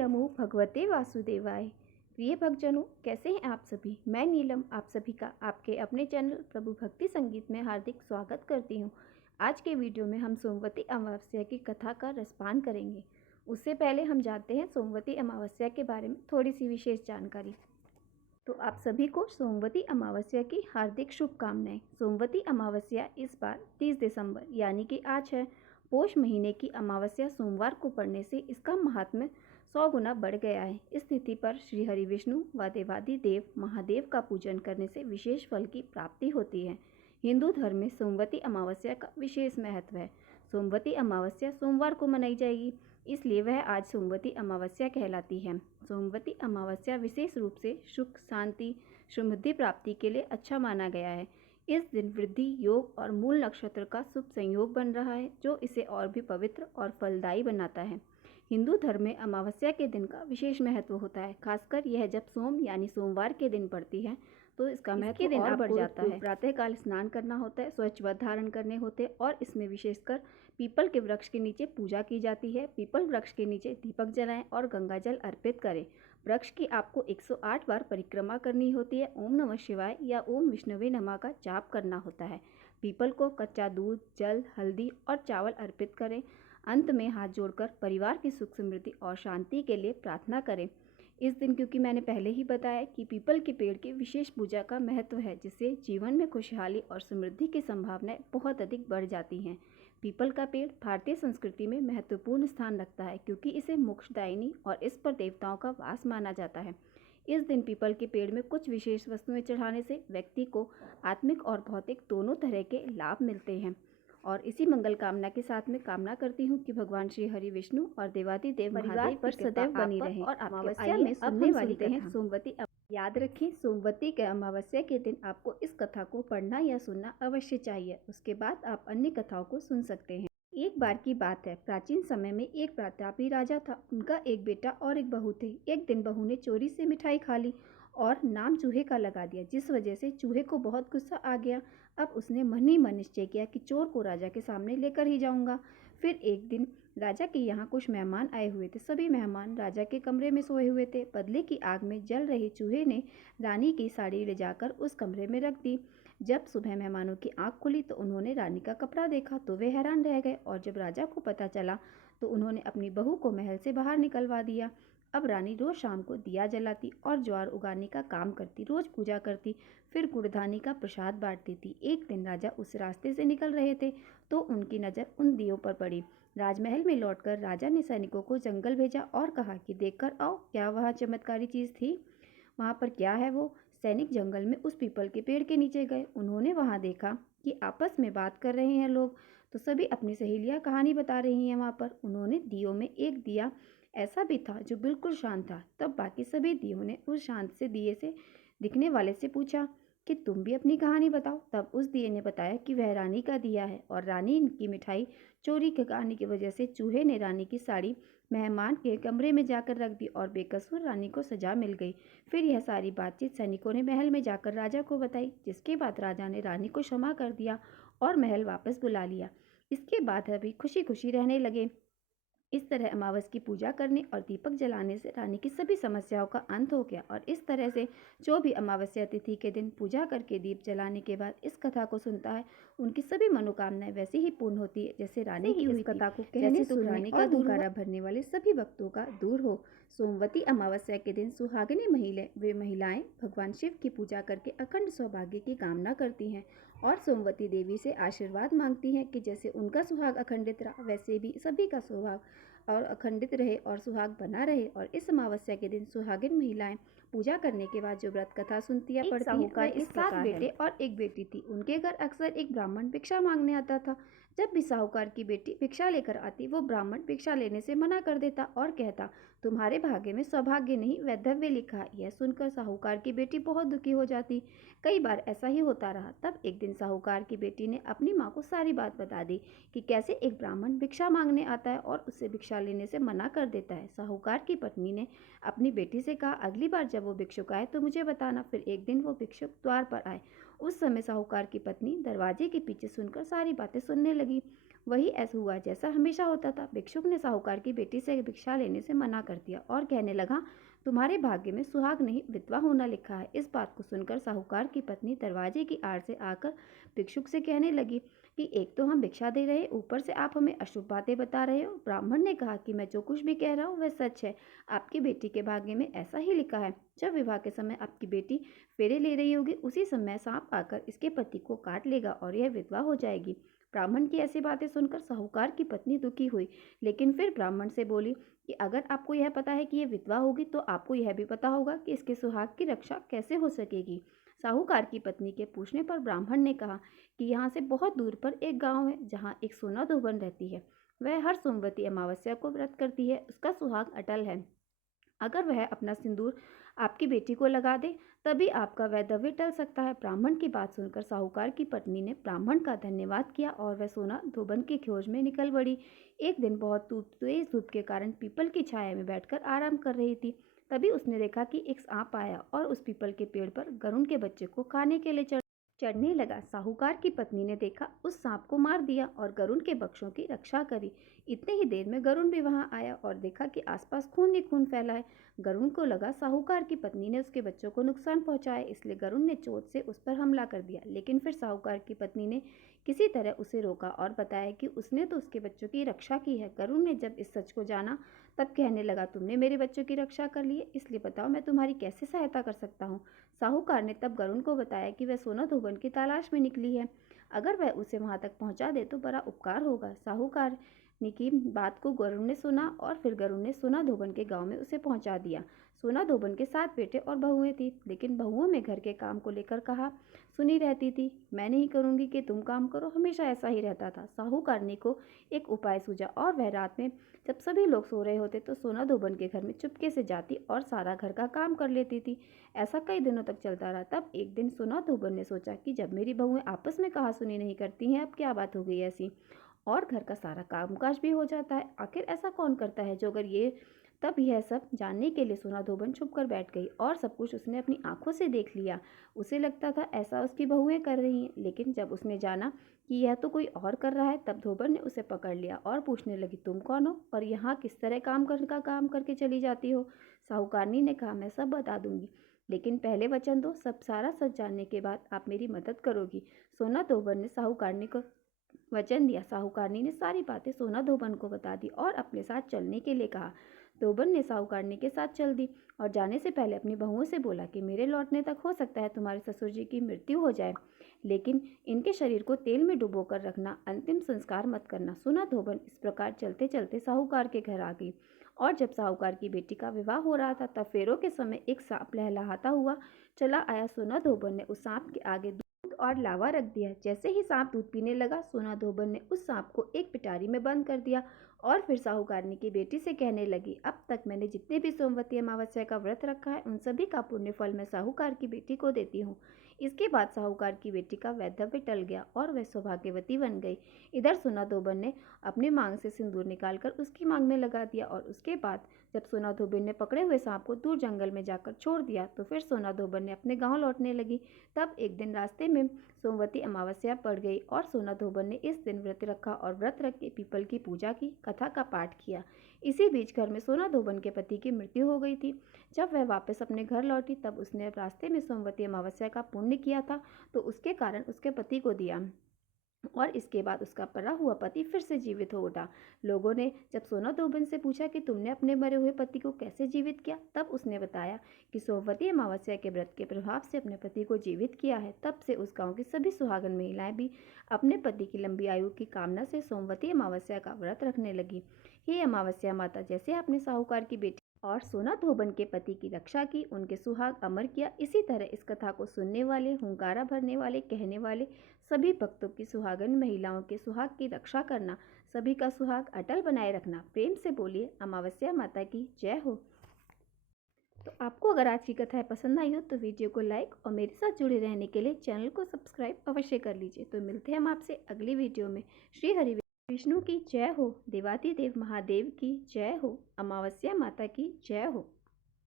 नमो भगवते वासुदेवाय। प्रिय भक्तजनों, कैसे हैं आप सभी। मैं नीलम आप सभी का आपके अपने चैनल प्रभु भक्ति संगीत में हार्दिक स्वागत करती हूं। आज के वीडियो में हम सोमवती अमावस्या की कथा का रसपान करेंगे। उससे पहले हम जानते हैं सोमवती अमावस्या के बारे में थोड़ी सी विशेष जानकारी। तो आप सभी को सोमवती अमावस्या की हार्दिक शुभकामनाएं। सोमवती अमावस्या इस बार 30 दिसंबर यानी कि आज है। पोष महीने की अमावस्या सोमवार को पड़ने से इसका महात्म्य 100 गुना बढ़ गया है। इस तिथि पर श्री हरि विष्णु व देवादि देव महादेव का पूजन करने से विशेष फल की प्राप्ति होती है। हिंदू धर्म में सोमवती अमावस्या का विशेष महत्व है। सोमवती अमावस्या सोमवार को मनाई जाएगी, इसलिए वह आज सोमवती अमावस्या कहलाती है। सोमवती अमावस्या विशेष रूप से सुख, शांति, समृद्धि प्राप्ति के लिए अच्छा माना गया है। इस दिन वृद्धि योग और मूल नक्षत्र का शुभ संयोग बन रहा है, जो इसे और भी पवित्र और फलदायी बनाता है। हिंदू धर्म में अमावस्या के दिन का विशेष महत्व होता है। खासकर यह जब सोम यानी सोमवार के दिन पड़ती है तो इसका महत्व और बढ़ जाता है। प्रातःकाल स्नान करना होता है, स्वच्छ वस्त्र धारण करने होते हैं और इसमें विशेषकर पीपल के वृक्ष के नीचे पूजा की जाती है। पीपल वृक्ष के नीचे दीपक जलाएं और गंगा जल अर्पित करें। वृक्ष की आपको 108 बार परिक्रमा करनी होती है। ओम नमः शिवाय या ओम विष्णुवे नमः का जाप करना होता है। पीपल को कच्चा दूध, जल, हल्दी और चावल अर्पित करें। अंत में हाथ जोड़कर परिवार की सुख, समृद्धि और शांति के लिए प्रार्थना करें। इस दिन, क्योंकि मैंने पहले ही बताया कि पीपल के पेड़ की विशेष पूजा का महत्व है, जिससे जीवन में खुशहाली और समृद्धि की संभावनाएं बहुत अधिक बढ़ जाती हैं। पीपल का पेड़ भारतीय संस्कृति में महत्वपूर्ण स्थान रखता है, क्योंकि इसे मोक्षदायिनी और इस पर देवताओं का वास माना जाता है। इस दिन पीपल के पेड़ में कुछ विशेष वस्तुएं चढ़ाने से व्यक्ति को आत्मिक और भौतिक दोनों तरह के लाभ मिलते हैं। और इसी मंगल कामना के साथ में कामना करती हूँ कि भगवान श्री हरि विष्णु और देवादि देव परिवार पर सदैव बनी रहे। और अमावस्या में सुनने वाली हैं सोमवती। याद रखें, सोमवती के अमावस्या के दिन आपको इस कथा को पढ़ना या सुनना अवश्य चाहिए। उसके बाद आप अन्य कथाओं को सुन सकते हैं। एक बार की बात है, प्राचीन समय में एक प्रतापी राजा था। उनका एक बेटा और एक बहू थे। एक दिन बहू ने चोरी से मिठाई खा ली और नाम चूहे का लगा दिया, जिस वजह से चूहे को बहुत गुस्सा आ गया। अब उसने मन ही मन निश्चय किया कि चोर को राजा के सामने लेकर ही जाऊंगा। फिर एक दिन राजा के यहाँ कुछ मेहमान आए हुए थे। सभी मेहमान राजा के कमरे में सोए हुए थे। बदले की आग में जल रहे चूहे ने रानी की साड़ी ले जाकर उस कमरे में रख दी। जब सुबह मेहमानों की आंख खुली तो उन्होंने रानी का कपड़ा देखा तो वे हैरान रह गए, और जब राजा को पता चला तो उन्होंने अपनी बहू को महल से बाहर निकलवा दिया। अब रानी रोज शाम को दिया जलाती और ज्वार उगाने का काम करती, रोज पूजा करती, फिर गुड़धानी का प्रसाद बांटती थी। एक दिन राजा उस रास्ते से निकल रहे थे तो उनकी नज़र उन दियों पर पड़ी। राजमहल में लौटकर राजा ने सैनिकों को जंगल भेजा और कहा कि देखकर आओ, क्या वहाँ चमत्कारी चीज़ थी, वहाँ पर क्या है वो। सैनिक जंगल में उस पीपल के पेड़ के नीचे गए। उन्होंने वहाँ देखा कि आपस में बात कर रहे हैं लोग, तो सभी अपनी सहेलियाँ कहानी बता रही हैं। वहाँ पर उन्होंने दियों में एक दिया ऐसा भी था जो बिल्कुल शांत था। तब बाकी सभी दियों ने उस शांत से दिए से दिखने वाले से पूछा कि तुम भी अपनी कहानी बताओ। तब उस दिए ने बताया कि वह रानी का दिया है और रानी की मिठाई चोरी करने की वजह से चूहे ने रानी की साड़ी मेहमान के कमरे में जाकर रख दी और बेकसूर रानी को सजा मिल गई। फिर यह सारी बातचीत सैनिकों ने महल में जाकर राजा को बताई, जिसके बाद राजा ने रानी को क्षमा कर दिया और महल वापस बुला लिया। इसके बाद अभी खुशी खुशी रहने लगे। इस तरह अमावस की पूजा करने और दीपक जलाने से रानी की सभी समस्याओं का अंत हो गया। और इस तरह से जो भी अमावस्या तिथि के दिन पूजा करके दीप जलाने के बाद इस कथा को सुनता है, उनकी सभी मनोकामनाएं वैसे ही पूर्ण होती है जैसे रानी की हुई। कथा को कहने सुनाने का दुखारा भरने वाले सभी भक्तों का दूर हो। सोमवती अमावस्या के दिन सुहागिनी महिलाएं भगवान शिव की पूजा करके अखंड सौभाग्य की कामना करती हैं और सोमवती देवी से आशीर्वाद मांगती हैं कि जैसे उनका सुहाग अखंडित रहा, वैसे भी सभी का सुहाग और अखंडित रहे और सुहाग बना रहे। और इस अमावस्या के दिन सुहागिन महिलाएं पूजा करने के बाद जो व्रत कथा सुनती या पढ़ती हैं, वह 7 बेटे और एक बेटी थी। उनके घर अक्सर एक ब्राह्मण भिक्षा मांगने आता था। जब भी साहूकार की बेटी भिक्षा लेकर आती, वो ब्राह्मण भिक्षा लेने से मना कर देता और कहता, तुम्हारे भाग्य में सौभाग्य नहीं वैधव्य लिखा है। यह सुनकर साहूकार की बेटी बहुत दुखी हो जाती। कई बार ऐसा ही होता रहा। तब एक दिन साहूकार की बेटी ने अपनी माँ को सारी बात बता दी कि कैसे एक ब्राह्मण भिक्षा मांगने आता है और उससे भिक्षा लेने से मना कर देता है। साहूकार की पत्नी ने अपनी बेटी से कहा, अगली बार जब वो भिक्षुक आए तो मुझे बताना। फिर एक दिन वो भिक्षुक द्वार पर आए। उस समय साहूकार की पत्नी दरवाजे के पीछे सुनकर सारी बातें सुनने लगी। वही ऐसा हुआ जैसा हमेशा होता था। भिक्षुक ने साहूकार की बेटी से भिक्षा लेने से मना कर दिया और कहने लगा, तुम्हारे भाग्य में सुहाग नहीं विधवा होना लिखा है। इस बात को सुनकर साहूकार की पत्नी दरवाजे की आड़ से आकर भिक्षुक से कहने लगी कि एक तो हम भिक्षा दे रहे, ऊपर से आप हमें अशुभ बातें बता रहे हो। ब्राह्मण ने कहा कि मैं जो कुछ भी कह रहा हूँ वह सच है। आपकी बेटी के भाग्य में ऐसा ही लिखा है। जब विवाह के समय आपकी बेटी फेरे ले रही होगी, उसी समय सांप आकर इसके पति को काट लेगा और यह विधवा हो जाएगी। ब्राह्मण की ऐसी बातें सुनकर साहूकार की पत्नी दुखी हुई, लेकिन फिर ब्राह्मण से बोली कि अगर आपको यह पता है कि यह विधवा होगी, तो आपको यह भी पता होगा कि इसके सुहाग की रक्षा कैसे हो सकेगी। साहूकार की पत्नी के पूछने पर ब्राह्मण ने कहा कि यहाँ से बहुत दूर पर एक गांव है जहाँ एक सोना धोबन रहती है। वह हर सोमवती अमावस्या को व्रत करती है। उसका सुहाग अटल है। अगर वह अपना सिंदूर आपकी बेटी को लगा दे, तभी आपका वैधव्य टल सकता है। ब्राह्मण की बात सुनकर साहूकार की पत्नी ने ब्राह्मण का धन्यवाद किया और वह सोना धोबन की खोज में निकल पड़ी। एक दिन बहुत तेज धूप के कारण पीपल की छाया में बैठकर आराम कर रही थी। तभी उसने देखा कि एक सांप आया और उस पीपल के पेड़ पर गरुड़ के बच्चे को खाने के लिए चढ़ने लगा। साहूकार की पत्नी ने देखा, उस सांप को मार दिया और गरुड़ के बच्चों की रक्षा करी। इतने ही देर में गरुड़ भी वहां आया और देखा कि आसपास खून ही खून फैला है। गरुड़ को लगा साहूकार की पत्नी ने उसके बच्चों को नुकसान पहुंचाया, इसलिए गरुड़ ने चोट से उस पर हमला कर दिया। लेकिन फिर साहूकार की पत्नी ने किसी तरह उसे रोका और बताया कि उसने तो उसके बच्चों की रक्षा की है। गरुड़ ने जब इस सच को जाना, तब कहने लगा, तुमने मेरे बच्चों की रक्षा कर ली है, इसलिए बताओ मैं तुम्हारी कैसे सहायता कर सकता हूँ। साहूकार ने तब गरुड़ को बताया कि वह सोना धोबन की तलाश में निकली है। अगर वह उसे वहां तक पहुंचा दे तो बड़ा उपकार होगा। साहूकार ने की बात को गरुड़ ने सुना और फिर गरुड़ ने सोना धोबन के गांव में उसे पहुंचा दिया। सोना धोबन के 7 बेटे और बहुएं थी, लेकिन बहुओं में घर के काम को लेकर कहा सुनी रहती थी, मैं नहीं करूंगी कि तुम काम करो, हमेशा ऐसा ही रहता था। साहूकारनी को एक उपाय सूझा और वह रात में जब सभी लोग सो रहे होते तो सोना धोबन के घर में चुपके से जाती और सारा घर का काम कर लेती थी। ऐसा कई दिनों तक चलता रहा। तब एक दिन सोना धोबन ने सोचा कि जब मेरी बहुएं आपस में कहासुनी नहीं करती हैं, अब क्या बात हो गई ऐसी, और घर का सारा कामकाज भी हो जाता है, आखिर ऐसा कौन करता है जो अगर ये तब यह सब जानने के लिए सोना धोबन छुप कर बैठ गई और सब कुछ उसने अपनी आंखों से देख लिया। उसे लगता था ऐसा उसकी बहुएं कर रही हैं, लेकिन जब उसने जाना कि यह तो कोई और कर रहा है, तब धोबन ने उसे पकड़ लिया और पूछने लगी, तुम कौन हो और यहाँ किस तरह काम करके चली जाती हो। साहूकारनी ने कहा, मैं सब बता दूंगी, लेकिन पहले वचन दो, सब सारा सच जानने के बाद आप मेरी मदद करोगी। सोना धोबन ने साहूकारनी को वचन दिया। साहूकारनी ने सारी बातें सोना धोबन को बता दी और अपने साथ चलने के लिए कहा। धोबन ने साहूकारनी के साथ चल दी और जाने से पहले अपनी बहुओं से बोला कि मेरे लौटने तक हो सकता है तुम्हारे ससुर जी की मृत्यु हो जाए, लेकिन इनके शरीर को तेल में डुबोकर रखना, अंतिम संस्कार मत करना। सोना धोबन इस प्रकार चलते चलते साहूकार के घर आ गई और जब साहूकार की बेटी का विवाह हो रहा था, तब फेरों के समय एक सांप लहलहाता हुआ चला आया। सोना धोबन ने उस सांप के आगे और लावा रख दिया। जैसे ही सांप दूध पीने लगा, सोना धोबन ने उस सांप को एक पिटारी में बंद कर दिया और फिर साहूकारनी की बेटी से कहने लगी, अब तक मैंने जितने भी सोमवती अमावस्या का व्रत रखा है, उन सभी का पुण्य फल मैं साहूकार की बेटी को देती हूँ। इसके बाद साहूकार की बेटी का वैधव्य टल गया और वह सौभाग्यवती बन गई। इधर सोना धोबन ने अपने मांग से सिंदूर निकालकर उसकी मांग में लगा दिया और उसके बाद जब सोना धोबन ने पकड़े हुए सांप को दूर जंगल में जाकर छोड़ दिया, तो फिर सोना धोबन ने अपने गांव लौटने लगी। तब एक दिन रास्ते में सोमवती अमावस्या पड़ गई और सोना धोबन ने इस दिन व्रत रखा और व्रत रख के पीपल की पूजा की, कथा का पाठ किया। इसी बीच घर में सोना धोबन के पति की मृत्यु हो गई थी। जब वह वापस अपने घर लौटी, तब उसने रास्ते में सोमवती अमावस्या का पुण्य किया था, तो उसके कारण उसके पति को दिया और इसके बाद उसका पड़ा हुआ पति फिर से जीवित हो उठा। लोगों ने जब सोना धोबन से पूछा कि तुमने अपने मरे हुए पति को कैसे जीवित किया, तब उसने बताया कि सोमवती अमावस्या के व्रत के प्रभाव से अपने पति को जीवित किया है। तब से उस गांव की सभी सुहागन महिलाएं भी अपने पति की लंबी आयु की कामना से सोमवती अमावस्या का व्रत रखने लगी। हे अमावस्या माता, जैसे आपने साहूकार की बेटी और सोना धोबन के पति की रक्षा की, उनके सुहाग अमर किया, इसी तरह इस कथा को सुनने वाले, हुंकारा भरने वाले, कहने वाले सभी भक्तों की सुहागन महिलाओं के सुहाग की रक्षा करना, सभी का सुहाग अटल बनाए रखना। प्रेम से बोलिए अमावस्या माता की जय हो। तो आपको अगर आज की कथाएं पसंद आई हो तो वीडियो को लाइक और मेरे साथ जुड़े रहने के लिए चैनल को सब्सक्राइब अवश्य कर लीजिए। तो मिलते हैं हम आपसे अगली वीडियो में। श्री हरि विष्णु की जय हो, देवाधिदेव महादेव की जय हो, अमावस्या माता की जय हो।